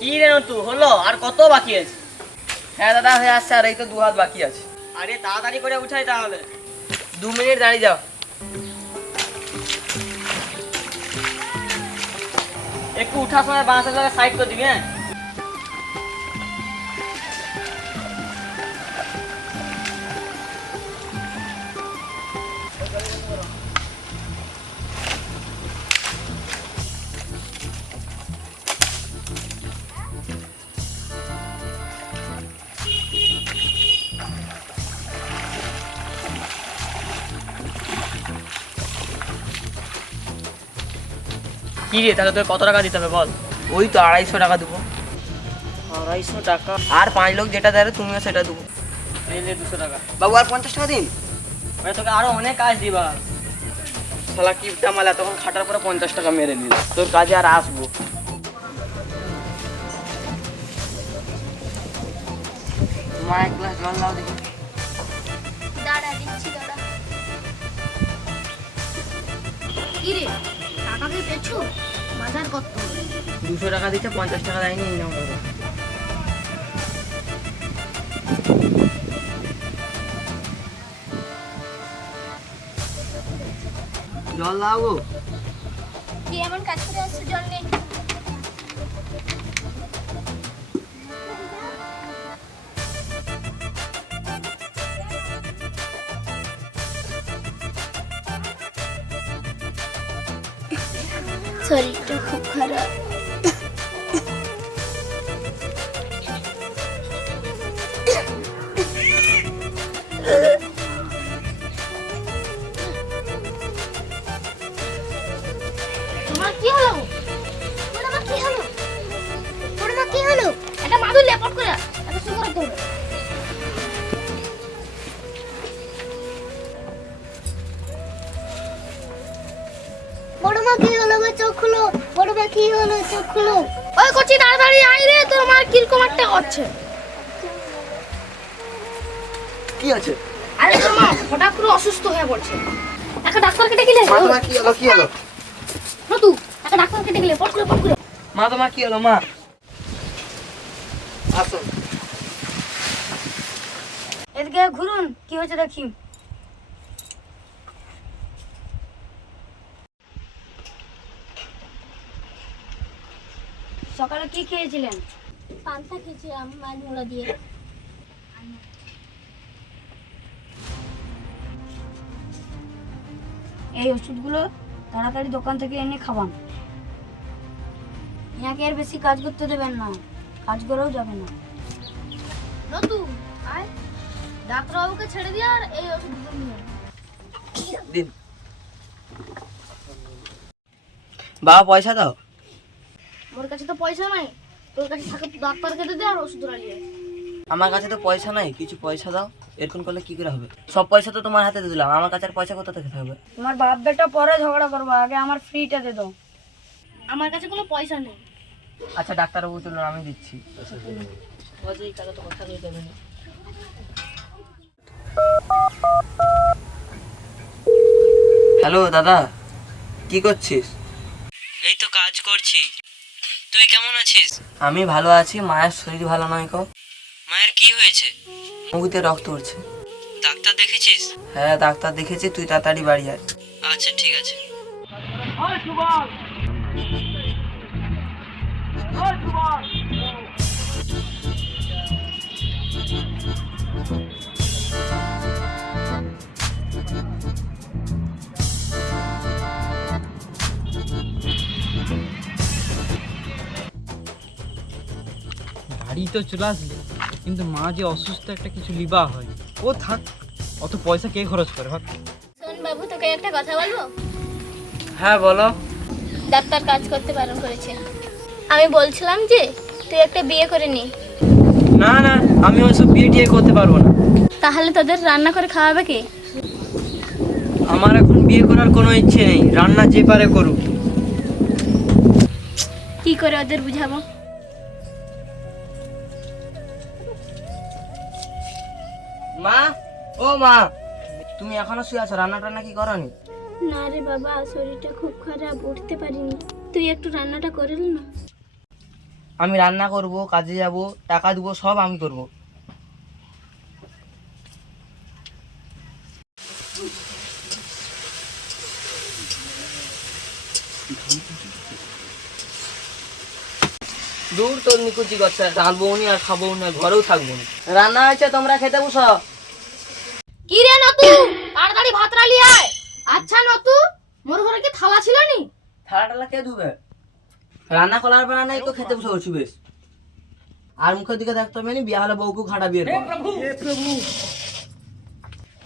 কি রে নটু, হলো আর কত বাকি আছে? হ্যাঁ দাদা হয়ে আসছে, আর এই তো 2 হাত বাকি আছে। আরে তাড়াতাড়ি করে উঠাই তাহলে। 2 মিনিট দাঁড়িয়ে যাও। একটু উঠার সময় বাঁশের জায়গায় সাইড করে দিবি। হ্যাঁ কি রে, তাহলে তোর কত টাকা দিতে হবে বল? ওই তো 250 টাকা দেবো। 250 টাকা? আর 5 লোক যেটা দেয় তুমিও সেটা দেবো। দিলে 200 টাকা। বাবু আর 50 টাকা দিন। মানে তোকে আরো অনেক কাজ দিবা। শালা কিপটা মালা, তখন খাটার পরে 50 টাকা মেরে নিল। তোর কাজে আর আসবো। মা এক গ্লাস জল দাও দেখি। দাঁড়া দিচ্ছি, দাঁড়া। কি রে, টাকাকে পেছু বাজার কত? 200 টাকা দিচ্ছে, 50 টাকা দেয়নি। এই নাও দাদা। জল দাও গো। কি এমন কাজ করে আসছে, জল নেই? শরীরটা খুব খারাপ। তোমার কি হলো? তোমার কি হলো? তোমার কি হলো? এটা মাদুর লেপট করে এটা শুরু করতে হবে। বড় মা কি হলো গো, চোখ খুলো। বড় মা কি হলো, চোখ খুলো। ওই কচি তাড়াতাড়ি আয় রে, তোর মা কিরকম একটা করছে। কি আছে? আরে তোর মা হঠাৎ করে অসুস্থ হয়ে পড়ছে। একটা ডাক্তারকে ডেকে নে। মা তোমার কি হলো? কি হলো? নতু, একটা ডাক্তারকে ডেকে নে, পট করে পট করে। মা তোমার কি হলো? মা আসো। এদিকে ঘুরুন, কি হয়েছে দেখি। সকালে কি খেয়েছিলেন? পান্তা খেয়েছিলাম মাছ মোড়া দিয়ে। এই ওষুধগুলো তাড়াতাড়ি দোকান থেকে এনে খাওয়ান। ইয়াকে এর বেশি কাজ করতে দেবেন না, কাজ করেও যাবে না। নতু আয়, ডাক্তারবাবুকে ছেড়ে দিয়ে আর এই ওষুধগুলো নিয়ে দিন। বাবা পয়সা দাও। মোর কাছে তো পয়সা নাই, তোর কাছে থাকে তো ডাক্তারকে দে আর ওষুধটা নিয়ে। আমার কাছে তো পয়সা নাই, কিছু পয়সা দাও। এরকম করলে কি করে হবে? সব পয়সা তো তোমার হাতে দিয়ে দিলাম, আমার কাছে আর পয়সা কোথা থেকে থাকবে? তোমার বাপ বেটা পরে ঝগড়া করবো, আগে আমার ফ্রিটা দে দাও। আমার কাছে কোনো পয়সা নেই। আচ্ছা ডাক্তারবাবু চলুন, আমি দিচ্ছি। হ্যালো দাদা, কি করছিস? এই তো কাজ করছি। তুই কেমন আছিস? আমি ভালো আছি। মায়ের শরীর ভালো নয় গো। মায়ের কি হয়েছে? মুখতে রক্ত উঠছে। ডাক্তার দেখেছিস? হ্যাঁ ডাক্তার দেখেছি, তুই তাড়াতাড়ি বাড়ি আয়। আচ্ছা ঠিক আছে। বাড়ি তো চলে আসলে, কিন্তু মা যে অসুস্থ, একটা কিছু লিবা হয়। ও থাক, অত পয়সা কে খরচ করে ভাব। শোন বাবু, তোকে একটা কথা বলবো। হ্যাঁ বলো। ডাক্তার কাজ করতে বারণ করেছে। আমি বলছিলাম যে তুই একটা বিয়ে করে নি। না না, আমি ওইসব বিয়ে টিয়ে করতে পারবো না। তাহলে তোদের রান্না করে খাওয়াবে কে? আমার এখন বিয়ে করার কোনো ইচ্ছে নেই, রান্না যে পারে করুক। কি করে ওদের বুঝাবো? মা, ও মা, তুমি এখনো শুয়ে আছো? রান্না টান্না কি করনি? না রে বাবা, শরীরটা খুব খারাপ, উঠতে পারিনি। তুই একটু রান্নাটা করে না। আমি রান্না করব, কাজে যাব, টাকা দেবো, সব আমি করব। দূর তোর নিকুচি করছে, রাঁধবো নি আর খাবো না, ঘরেও থাকবো না। রান্না হয়েছে, তোমরা খেতে বসো। কি রে নতু, তাড়াতাড়ি ভাত রালি আয়। আচ্ছা নতু, মোর ঘরে কি থালা ছিল নি? থালা টালা কে ধুবে? রান্না করার বেলা নাই তো খেতে বসে করছি বেশ। আর মুখের দিকে দেখতে হবে না, বিয়া হলে বউকেও খাটাবি এরপর।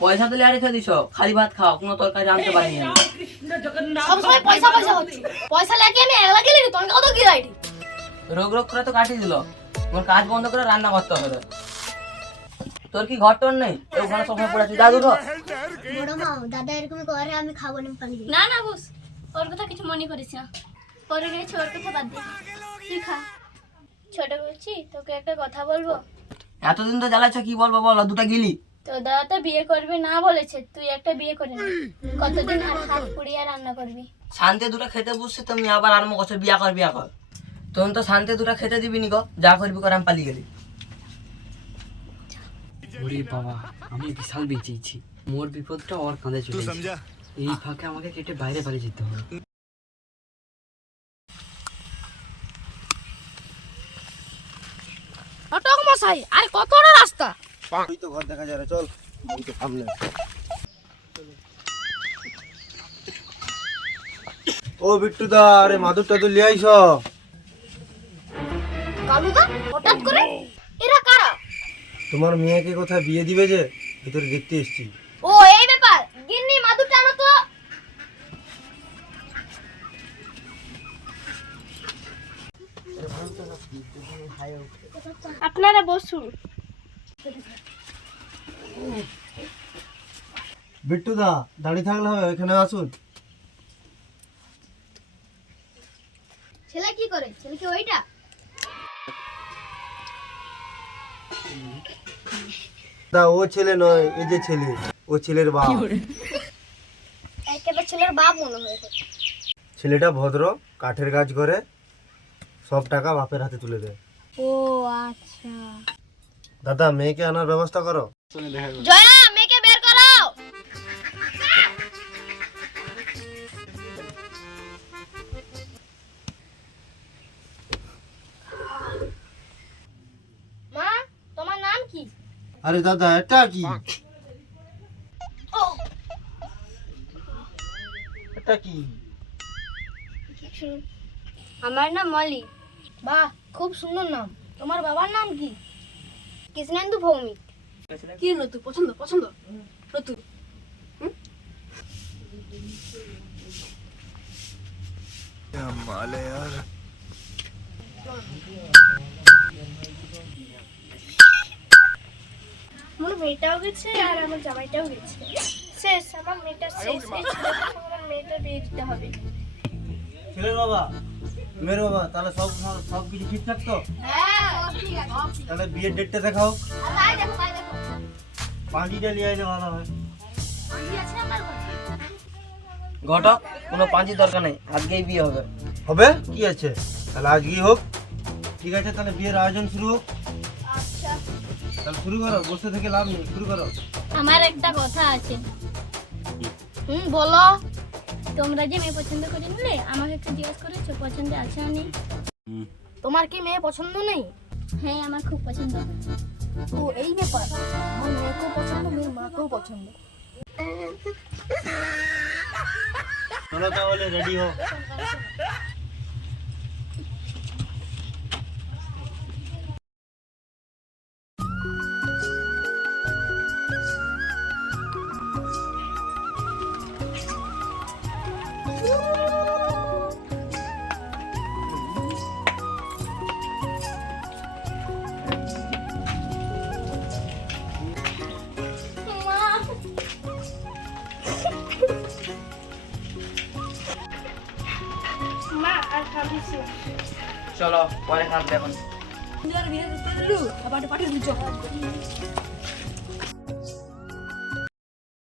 পয়সা তুলে আর রেখে দিছ, খালি ভাত খাও, কোনো তরকারি আনতে পারিনি আমি। সব সময় পয়সা পয়সা হচ্ছে। পয়সা লাগিয়ে আমি একলা গেলি রে, তোর কত কি রাইটি? রোগ রোগ করে তো কাটিয়ে দিল, তোমার কাজ বন্ধ করে রান্না করতে হবে তো। তোর কি ঘর টর নেই? ওখানে সবসময় পড়ে আছিস, যা দুটো। বড় মা, দাদা এরকম করে, আমি খাবো না পালি। না না বস, ওর কথা কিছু মনে করিস না। পরে গেছে ওর কথা বাদ দে, তুই খা। ছোট বলছি, তোকে একটা কথা বলবো। এতদিন তো জ্বালাচ্ছ, কি বলবো বলো, দুটা গিলি। তো দাদা তো বিয়ে করবি না বলেছে, তুই একটা বিয়ে করে নে। কতদিন আর হাত পুড়িয়ে রান্না করবি? শান্তি দুটা খেতে বসছি, তুমি আবার আরম্ভ করছো বিয়া কর বিয়া কর। তুমি তো শান্তি দুটা খেতে দিবি নি গো, যা করবি কর, আমি পালিয়ে গেলি। ওরে বাবা, আমি বিশাল বেঁচেছি। মোর বিপদটা ওর কাঁধে চলে এসেছে। এই ফাঁকে আমাকে কেটে বাইরে বাড়ি যেতে হবে। অটক মশাই, আর কত না রাস্তা? ওই তো ঘর দেখা যায় রে, চল ওই তো সামনে। ও বিট্টু দা, আরে মাদুর টাদুর লিয়ে আইস। কালুদা হঠাৎ করে? এরা কারা? তোমার মেয়েকে কোথায় বিয়ে দিবে যে, ভিতরে দেখতে এসেছি। ও এই ব্যাপার, গিন্নি মাদুর টানো তো। আপনারা বসুন। বিট্টু দা, দাঁড়িয়ে থাকলে হবে, এখানে আসুন। ছেলে কি করে? ছেলে কি ওইটা? দা, ও ছেলে নয়, এই যে ছেলে, ও ছেলের বাপ। একেবারে ছেলের বাপ মনে হয়। ছেলেটা ভদ্র, কাঠের কাজ করে, সব টাকা বাপের হাতে তুলে দেয়। ও আচ্ছা। দাদা, মেয়েকে আনার ব্যবস্থা করো। জয়া, মেয়েকে বের করো। মা, তোমার নাম কি? আরে দাদা, এটা কি? ও, এটা কি? আমার নাম মলি। বাহ, খুব সুন্দর নাম। তোমার বাবার নাম কি? কৃষ্ণেন্দু ভৌমিক। কি নতু, পছন্দ পছন্দ নতু? আমার মেয়েটাও গেছে আর আমার জামাইটাও গেছে। শেষ, আমার মেয়েটা শেষ। এই ছেলেটার সঙ্গে আমার মেয়েটা বিয়ে দিতে হবে। ছেলের বাবা, মেয়ের বাবা, তাহলে সব সব কিছু ঠিকঠাক তো? হ্যাঁ, সব ঠিক আছে। তাহলে বিয়ের ডেটটা দেখাও। আর তাই দেখো, তাই দেখো। পাঁচিটা নিয়ে আইলে ভালো হয়। পাঞ্জি আছে আমার ঘরে? ঘটক, কোনো পাঁচির দরকার নেই, আজকেই বিয়ে হবে। হবে, কি আছে, তাহলে আজকেই হোক। ঠিক আছে, তাহলে বিয়ের আয়োজন শুরু হোক। আচ্ছা, তাহলে শুরু করো, বসে থেকে লাভ নেই, শুরু করো। আমার একটা কথা আছে। বলো। তোমরা যে মেয়ে পছন্দ করে নিলে, আমাকে একটু জিজ্ঞেস করেছো পছন্দ আছে না নেই? তোমার কি মেয়ে পছন্দ নেই? হ্যাঁ, আমার খুব পছন্দ। ও এই ব্যাপার, আমার মেয়েকেও পছন্দ, মেয়ের মাকেও পছন্দ। চলো তাহলে রেডি হও। মা, আর খাবিস না। চলো পরে খান এখন।